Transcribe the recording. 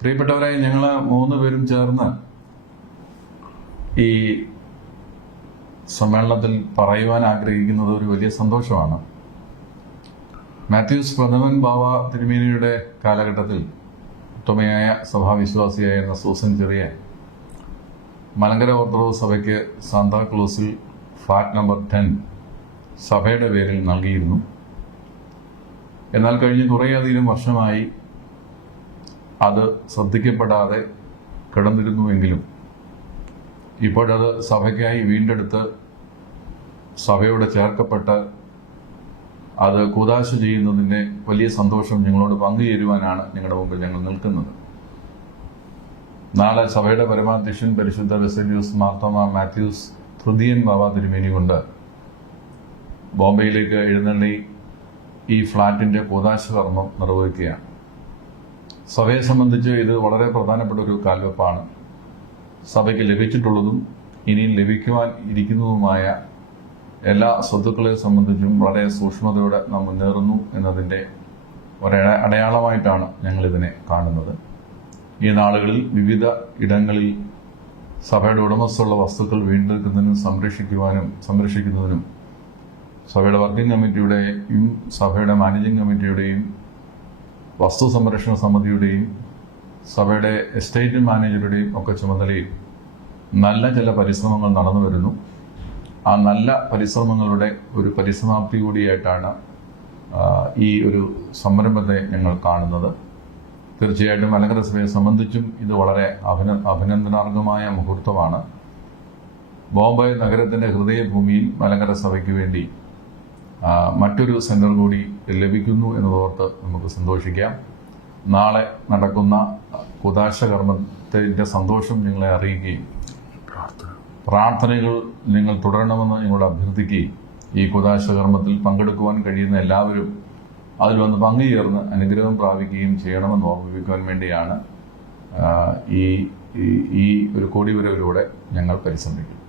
പ്രിയപ്പെട്ടവരെ, ഞങ്ങൾ 3 പേരും ചേർന്ന് ഈ സമ്മേളനത്തിൽ പറയുവാൻ ആഗ്രഹിക്കുന്നത് ഒരു വലിയ സന്തോഷമാണ്. മാത്യൂസ് പ്രഥമൻ ബാവ തിരുമേനിയുടെ കാലഘട്ടത്തിൽ ഉത്തമയായ സഭാവിശ്വാസിയായിരുന്ന സൂസൻ ചെറിയാൻ മലങ്കര ഓർത്തഡോക്സ് സഭയ്ക്ക് സാന്താക്ലോസിൽ ഫ്ലാറ്റ് നമ്പർ 10 സഭയുടെ പേരിൽ നൽകിയിരുന്നു. എന്നാൽ കഴിഞ്ഞ് കുറേയധികം വർഷമായി അത് ശ്രദ്ധിക്കപ്പെടാതെ കിടന്നിരുന്നുവെങ്കിലും ഇപ്പോഴത് സഭയ്ക്കായി വീണ്ടെടുത്ത് സഭയോട് ചേർക്കപ്പെട്ട് അത് കൂദാശ ചെയ്യുന്നതിൻ്റെ വലിയ സന്തോഷം ഞങ്ങളോട് പങ്കുചേരുവാനാണ് നിങ്ങളുടെ മുമ്പിൽ ഞങ്ങൾ നിൽക്കുന്നത്. നാളെ സഭയുടെ പരമാധ്യക്ഷൻ പരിശുദ്ധ ബസേലിയോസ് മാർത്തോമാ മാത്യൂസ് തൃതീയൻ ബാവ തിരുമേനി കൊണ്ട് ബോംബെയിലേക്ക് എഴുന്നള്ളി ഈ ഫ്ളാറ്റിൻ്റെ കൂദാശ കർമ്മം നിർവഹിക്കുകയാണ്. സഭയെ സംബന്ധിച്ച് ഇത് വളരെ പ്രധാനപ്പെട്ട ഒരു കാൽവെപ്പാണ്. സഭയ്ക്ക് ലഭിച്ചിട്ടുള്ളതും ഇനിയും ലഭിക്കുവാൻ ഇരിക്കുന്നതുമായ എല്ലാ സ്വത്തുക്കളെ സംബന്ധിച്ചും വളരെ സൂക്ഷ്മതയോടെ നാം മുന്നേറുന്നു എന്നതിൻ്റെ അടയാളമായിട്ടാണ് ഞങ്ങളിതിനെ കാണുന്നത്. ഈ നാളുകളിൽ വിവിധ ഇടങ്ങളിൽ സഭയുടെ ഉടമസ്ഥയുള്ള വസ്തുക്കൾ വീണ്ടെടുക്കുന്നതിനും സംരക്ഷിക്കുന്നതിനും സഭയുടെ വർക്കിംഗ് കമ്മിറ്റിയുടെയും സഭയുടെ മാനേജിംഗ് കമ്മിറ്റിയുടെയും വസ്തു സംരക്ഷണ സമിതിയുടെയും സഭയുടെ എസ്റ്റേറ്റ് മാനേജറുടെയും ഒക്കെ ചുമതലയിൽ നല്ല ചില പരിശ്രമങ്ങൾ നടന്നു വരുന്നു. ആ നല്ല പരിശ്രമങ്ങളുടെ ഒരു പരിസമാപ്തി കൂടിയായിട്ടാണ് ഈ ഒരു സംരംഭത്തെ ഞങ്ങൾ കാണുന്നത്. തീർച്ചയായിട്ടും മലങ്കര സഭയെ സംബന്ധിച്ചും ഇത് വളരെ അഭിനന്ദനാർഹമായ മുഹൂർത്തമാണ്. ബോംബെ നഗരത്തിൻ്റെ ഹൃദയഭൂമിയിൽ മലങ്കര സഭയ്ക്ക് വേണ്ടി മറ്റൊരു സെന്റർ കൂടി ലഭിക്കുന്നു എന്നതോർത്ത് നമുക്ക് സന്തോഷിക്കാം. നാളെ നടക്കുന്ന കൂദാശ കർമ്മത്തിൻ്റെ സന്തോഷം നിങ്ങളെ അറിയിക്കുകയും പ്രാർത്ഥനകൾ നിങ്ങൾ തുടരണമെന്ന് നിങ്ങളോട് അഭ്യർത്ഥിക്കുകയും ഈ കൂദാശ കർമ്മത്തിൽ പങ്കെടുക്കുവാൻ കഴിയുന്ന എല്ലാവരും അതിൽ വന്ന് പങ്കുചേർന്ന് അനുഗ്രഹം പ്രാപിക്കുകയും ചെയ്യണമെന്ന് ഓർമ്മിപ്പിക്കുവാൻ വേണ്ടിയാണ് ഈ ഒരു കോടിവരവിലൂടെ ഞങ്ങൾ പരിശ്രമിക്കും.